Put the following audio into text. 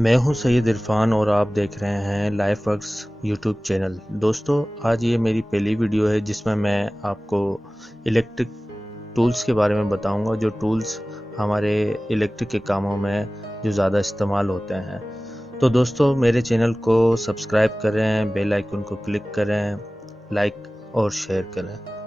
मैं हूं सैयद इरफान और आप देख रहे हैं लाइफ वर्क्स यूट्यूब चैनल। दोस्तों, आज ये मेरी पहली वीडियो है जिसमें मैं आपको इलेक्ट्रिक टूल्स के बारे में बताऊंगा, जो टूल्स हमारे इलेक्ट्रिक के कामों में जो ज़्यादा इस्तेमाल होते हैं। तो दोस्तों, मेरे चैनल को सब्सक्राइब करें, बेल आइकन को क्लिक करें, लाइक और शेयर करें।